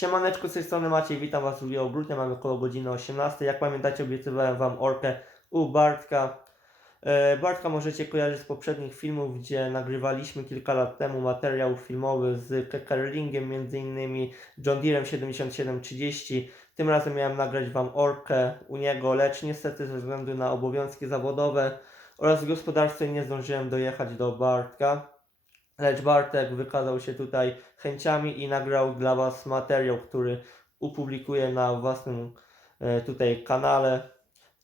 Siemaneczko, z tej strony Maciej, witam Was 2 grudnia, mamy około godziny 18. Jak pamiętacie, obiecywałem Wam orkę u Bartka. E, Bartka możecie kojarzyć z poprzednich filmów, gdzie nagrywaliśmy kilka lat temu materiał filmowy z Kekerlingiem, między innymi John Deerem 7730. Tym razem miałem nagrać Wam orkę u niego, lecz niestety ze względu na obowiązki zawodowe oraz w gospodarstwie nie zdążyłem dojechać do Bartka. Lecz Bartek wykazał się tutaj chęciami i nagrał dla Was materiał, który upublikuję na własnym e, tutaj kanale.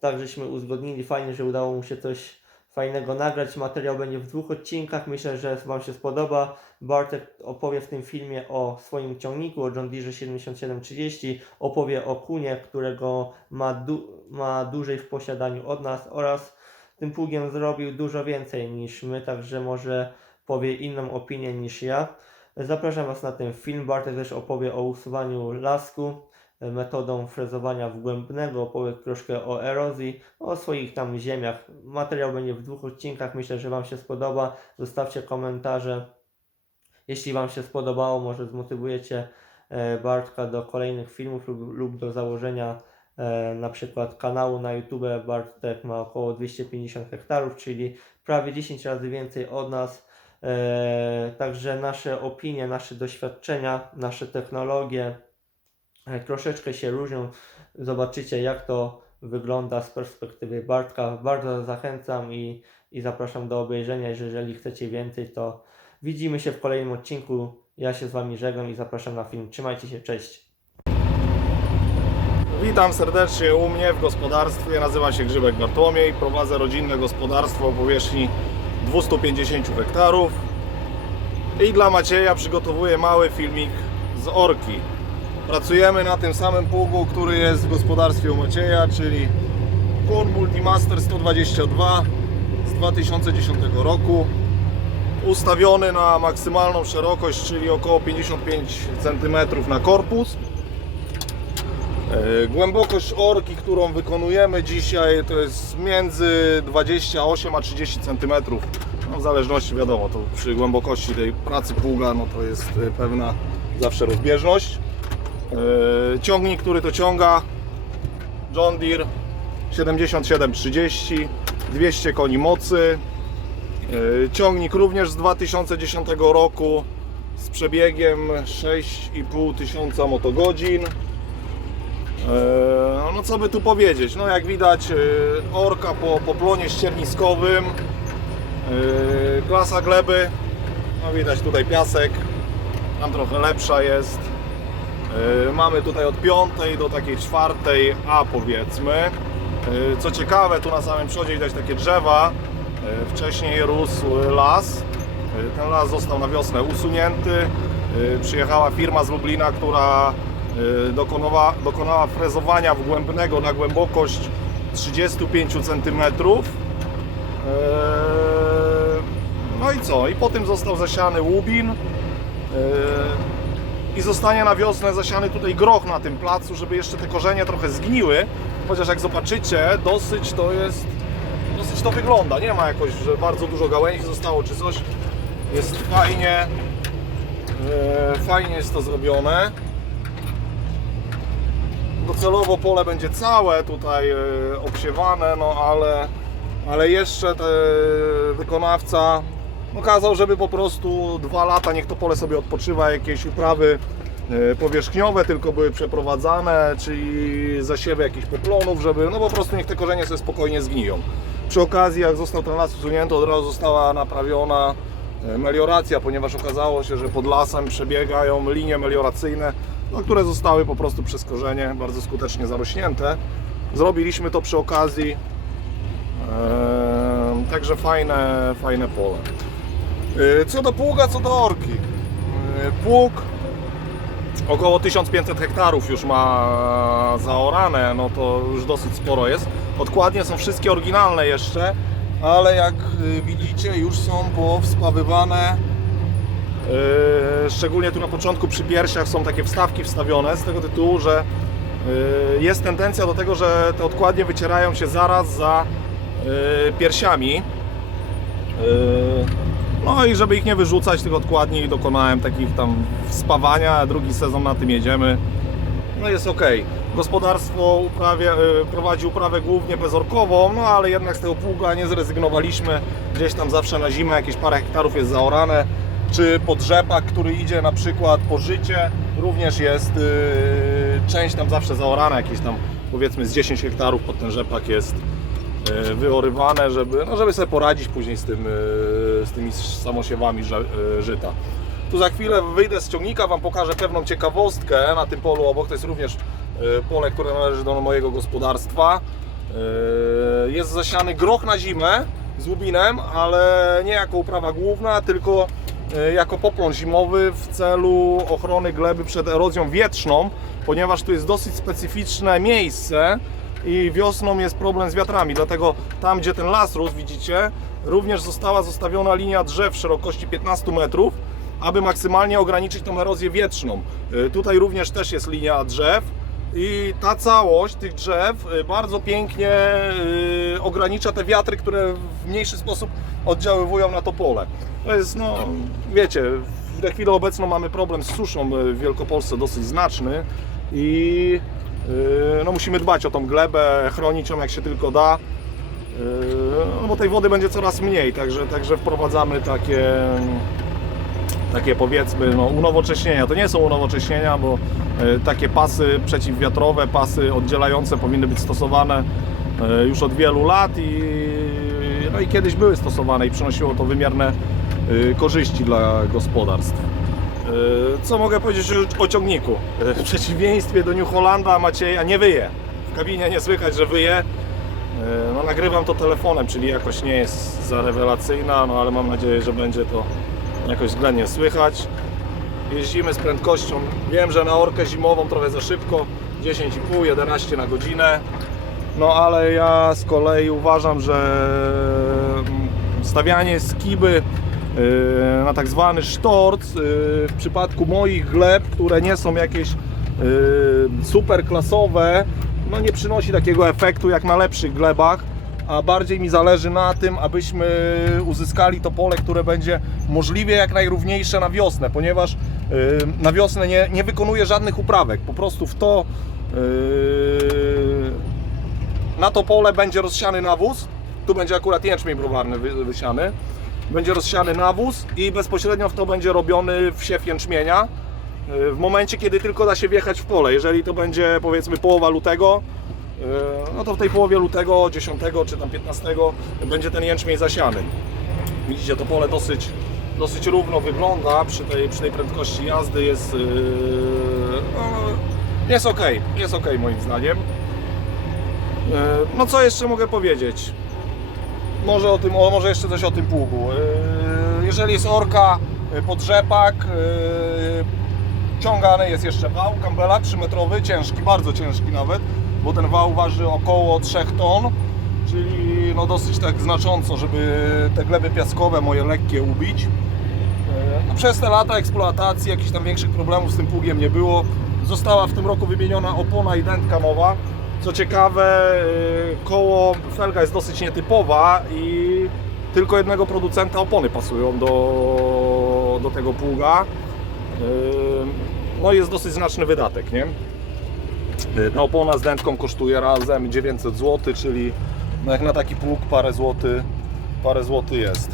Tak żeśmy uzgodnili, fajnie, że udało mu się coś fajnego nagrać. Materiał będzie w dwóch odcinkach, myślę, że Wam się spodoba. Bartek opowie w tym filmie o swoim ciągniku, o John Deere 7730, opowie o kunie, którego ma, du- ma dłużej w posiadaniu od nas oraz tym pługiem zrobił dużo więcej niż my, także może powie inną opinię niż ja. Zapraszam Was na ten film. Bartek też opowie o usuwaniu lasku metodą frezowania wgłębnego, opowie troszkę o erozji, o swoich tam ziemiach. Materiał będzie w dwóch odcinkach, myślę, że Wam się spodoba. Zostawcie komentarze. Jeśli Wam się spodobało, może zmotywujecie e, Bartka do kolejnych filmów lub, lub do założenia e, na przykład kanału na YouTube. Bartek ma około 250 hektarów, czyli prawie 10 razy więcej od nas. E, Także nasze opinie, nasze doświadczenia, nasze technologie e, troszeczkę się różnią. Zobaczycie, jak to wygląda z perspektywy Bartka. Bardzo zachęcam i, i zapraszam do obejrzenia. Jeżeli chcecie więcej, to widzimy się w kolejnym odcinku. Ja się z Wami żegnam i zapraszam na film. Trzymajcie się, cześć. Witam serdecznie u mnie w gospodarstwie. Nazywam się Grzybek Bartłomiej. Prowadzę rodzinne gospodarstwo o powierzchni 250 hektarów. I dla Macieja przygotowuję mały filmik z orki. Pracujemy na tym samym pługu, który jest w gospodarstwie u Macieja, czyli Korn Multimaster 122 z 2010 roku. Ustawiony na maksymalną szerokość, czyli około 55 cm na korpus. E, Głębokość orki, którą wykonujemy dzisiaj, to jest między 28 a 30 cm. No, w zależności, wiadomo, to przy głębokości tej pracy pługa, no to jest e, pewna zawsze rozbieżność. E, Ciągnik, który to ciąga, John Deere 7730, 200 koni mocy. Ciągnik również z 2010 roku z przebiegiem 6,5 tysiąca motogodzin. Eee, No co by tu powiedzieć, no jak widać e, orka po poplonie ścierniskowym, Eee, klasa gleby, no widać tutaj piasek, tam trochę lepsza jest. Mamy tutaj od piątej do takiej czwartej A powiedzmy. Co ciekawe, tu na samym przodzie widać takie drzewa, wcześniej rósł las. Ten las został na wiosnę usunięty. Przyjechała firma z Lublina, która e, dokonała, dokonała frezowania wgłębnego na głębokość 35 cm. No i co? I po tym został zasiany łubin e, i zostanie na wiosnę zasiany tutaj groch na tym placu, żeby jeszcze te korzenie trochę zgniły. Chociaż jak zobaczycie, dosyć to jest, dosyć to wygląda. Nie ma jakoś, że bardzo dużo gałęzi zostało czy coś. Jest fajnie, fajnie jest to zrobione. Docelowo pole będzie całe tutaj e, obsiewane, no ale, ale jeszcze wykonawca no, kazał, żeby po prostu dwa lata niech to pole sobie odpoczywa, jakieś uprawy e, powierzchniowe tylko były przeprowadzane, czyli zasiewy jakichś peplonów, żeby no po prostu niech te korzenie sobie spokojnie zgniją. Przy okazji jak został ten las usunięty, od razu została naprawiona e, melioracja, ponieważ okazało się, że pod lasem przebiegają linie melioracyjne, no, które zostały po prostu przez korzenie bardzo skutecznie zarośnięte. Zrobiliśmy to przy okazji, Eee, także fajne, fajne pole. Eee, Co do pługa, co do orki. Eee, Pług około 1500 hektarów już ma zaorane, no to już dosyć sporo jest. Odkładnie są wszystkie oryginalne jeszcze, ale jak y, widzicie już są powspawywane. Yy, Szczególnie tu na początku przy piersiach są takie wstawki wstawione z tego tytułu, że yy, jest tendencja do tego, że te odkładnie wycierają się zaraz za yy, piersiami. No i żeby ich nie wyrzucać tych odkładni, dokonałem takich tam spawania, drugi sezon na tym jedziemy. No jest ok. Gospodarstwo prowadzi uprawę głównie bezorkową, no ale jednak z tego pługa nie zrezygnowaliśmy. Gdzieś tam zawsze na zimę jakieś parę hektarów jest zaorane. Czy pod rzepak, który idzie na przykład po życie, również jest y, część tam zawsze zaorana, jakieś tam powiedzmy z 10 hektarów pod ten rzepak jest y, wyorywane, żeby, no żeby sobie poradzić później z, tym, y, z tymi samosiewami ży- y, żyta. Tu za chwilę wyjdę z ciągnika, Wam pokażę pewną ciekawostkę na tym polu obok. To jest również y, pole, które należy do mojego gospodarstwa. Y, Jest zasiany groch na zimę z łubinem, ale nie jako uprawa główna, tylko jako poplon zimowy w celu ochrony gleby przed erozją wietrzną, ponieważ tu jest dosyć specyficzne miejsce i wiosną jest problem z wiatrami. Dlatego tam, gdzie ten las rósł, widzicie, również została zostawiona linia drzew szerokości 15 metrów, aby maksymalnie ograniczyć tą erozję wietrzną. Y, Tutaj również też jest linia drzew i ta całość tych drzew y, bardzo pięknie y, ogranicza te wiatry, które w mniejszy sposób oddziaływują na to pole. To jest, no, wiecie, na chwilę obecną mamy problem z suszą y, w Wielkopolsce dosyć znaczny i no, musimy dbać o tą glebę, chronić ją jak się tylko da. No bo tej wody będzie coraz mniej, także, także wprowadzamy takie, takie powiedzmy no, unowocześnienia. To nie są unowocześnienia, bo e, takie pasy przeciwwiatrowe, pasy oddzielające powinny być stosowane e, już od wielu lat i, no i kiedyś były stosowane i przynosiło to wymierne e, korzyści dla gospodarstw. Co mogę powiedzieć o, ciągniku? W przeciwieństwie do New Hollanda Macieja nie wyje. W kabinie nie słychać, że wyje. No, nagrywam to telefonem, czyli jakoś nie jest za rewelacyjna, no ale mam nadzieję, że będzie to jakoś względnie słychać. Jeździmy z prędkością, wiem, że na orkę zimową trochę za szybko, 10,5, 11 na godzinę. No ale ja z kolei uważam, że mm, stawianie skiby yy, na tak zwany sztort yy, w przypadku moich gleb, które nie są jakieś yy, super klasowe, no nie przynosi takiego efektu jak na lepszych glebach, a bardziej mi zależy na tym, abyśmy uzyskali to pole, które będzie możliwie jak najrówniejsze na wiosnę, ponieważ yy, na wiosnę nie, nie wykonuję żadnych uprawek, po prostu w to yy, na to pole będzie rozsiany nawóz. Tu będzie akurat jęczmień browarny wy- wysiany. Będzie rozsiany nawóz i bezpośrednio w to będzie robiony wsiew jęczmienia. Yy, W momencie, kiedy tylko da się wjechać w pole. Jeżeli to będzie powiedzmy połowa lutego, no to w tej połowie lutego, 10 czy tam 15 będzie ten jęczmień zasiany. Widzicie, to pole dosyć, dosyć równo wygląda przy tej, przy tej prędkości jazdy. Jest, yy, no, jest ok, jest ok moim zdaniem. E, No co jeszcze mogę powiedzieć? Może, o tym, o, może jeszcze coś o tym pługu. E, Jeżeli jest orka e, pod rzepak, e, ciągany jest jeszcze wał Campbella 3-metrowy, ciężki, bardzo ciężki nawet, bo ten wał waży około 3 ton, czyli no dosyć tak znacząco, żeby te gleby piaskowe moje lekkie ubić. E, No, przez te lata eksploatacji jakichś tam większych problemów z tym pługiem nie było. Została w tym roku wymieniona opona i dętka nowa. Co ciekawe, y, koło felga jest dosyć nietypowa i tylko jednego producenta opony pasują do, do tego pługa. Y, No jest dosyć znaczny wydatek, nie? Y, Ta opona z dętką kosztuje razem 900 zł, czyli no jak na taki pług parę złotych, parę złotych jest.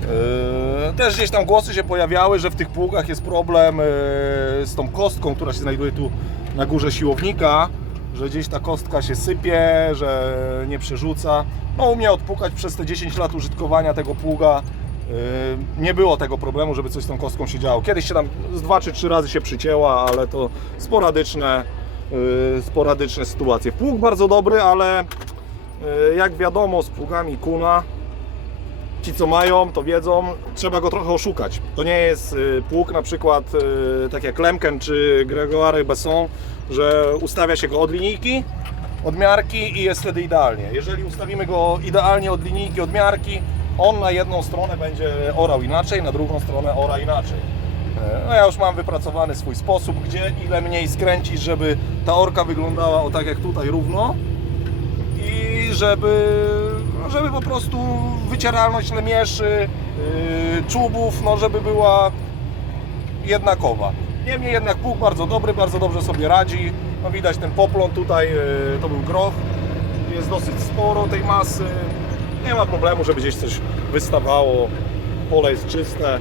Yy, Też gdzieś tam głosy się pojawiały, że w tych pługach jest problem yy, z tą kostką, która się znajduje tu na górze siłownika, że gdzieś ta kostka się sypie, że nie przerzuca. No u mnie odpukać przez te 10 lat użytkowania tego pługa nie było tego problemu, żeby coś z tą kostką się działo. Kiedyś się tam z dwa czy trzy razy się przycięła, ale to sporadyczne, sporadyczne sytuacje. Pług bardzo dobry, ale yy, jak wiadomo z pługami Kuna ci co mają, to wiedzą, trzeba go trochę oszukać. To nie jest y, pług na przykład y, tak jak Lemken czy Gregoire Besson, że ustawia się go od linijki, od miarki i jest wtedy idealnie. Jeżeli ustawimy go idealnie od linijki, od miarki, on na jedną stronę będzie orał inaczej, na drugą stronę ora inaczej. E, No ja już mam wypracowany swój sposób, gdzie ile mniej skręcić, żeby ta orka wyglądała o tak jak tutaj równo i żeby, no żeby po prostu wycieralność lemieszy, yy, czubów, no żeby była jednakowa. Niemniej jednak pług bardzo dobry, bardzo dobrze sobie radzi. No widać ten poplon tutaj, yy, to był groch. Jest dosyć sporo tej masy. Nie ma problemu, żeby gdzieś coś wystawało. Pole jest czyste.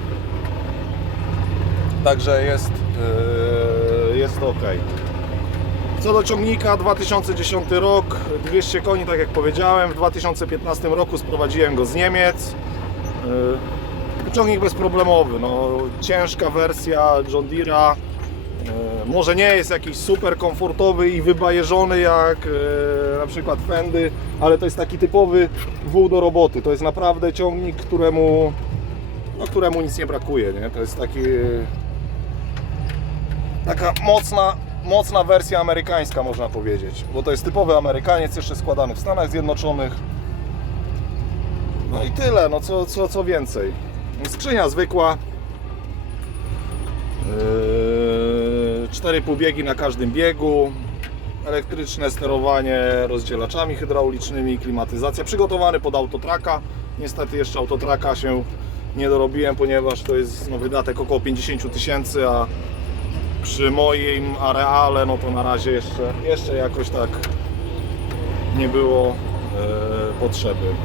Także jest, yy, jest ok. Co do ciągnika, 2010 rok, 200 koni, tak jak powiedziałem. W 2015 roku sprowadziłem go z Niemiec. Yy, Ciągnik bezproblemowy, no, ciężka wersja John Deere'a. Yy, Może nie jest jakiś super komfortowy i wybajeżony jak yy, na przykład Fendy, ale to jest taki typowy wół do roboty. To jest naprawdę ciągnik, któremu, no, któremu nic nie brakuje. Nie? To jest taki taka mocna, mocna wersja amerykańska można powiedzieć, bo to jest typowy Amerykaniec, jeszcze składany w Stanach Zjednoczonych. No i tyle, no co, co, co więcej. Skrzynia zwykła. Yy, Cztery półbiegi na każdym biegu. Elektryczne sterowanie rozdzielaczami hydraulicznymi, klimatyzacja. Przygotowany pod autotraka. Niestety jeszcze autotraka się nie dorobiłem, ponieważ to jest no, wydatek około 50 000 tysięcy, a przy moim areale no to na razie jeszcze, jeszcze jakoś tak nie było e, potrzeby.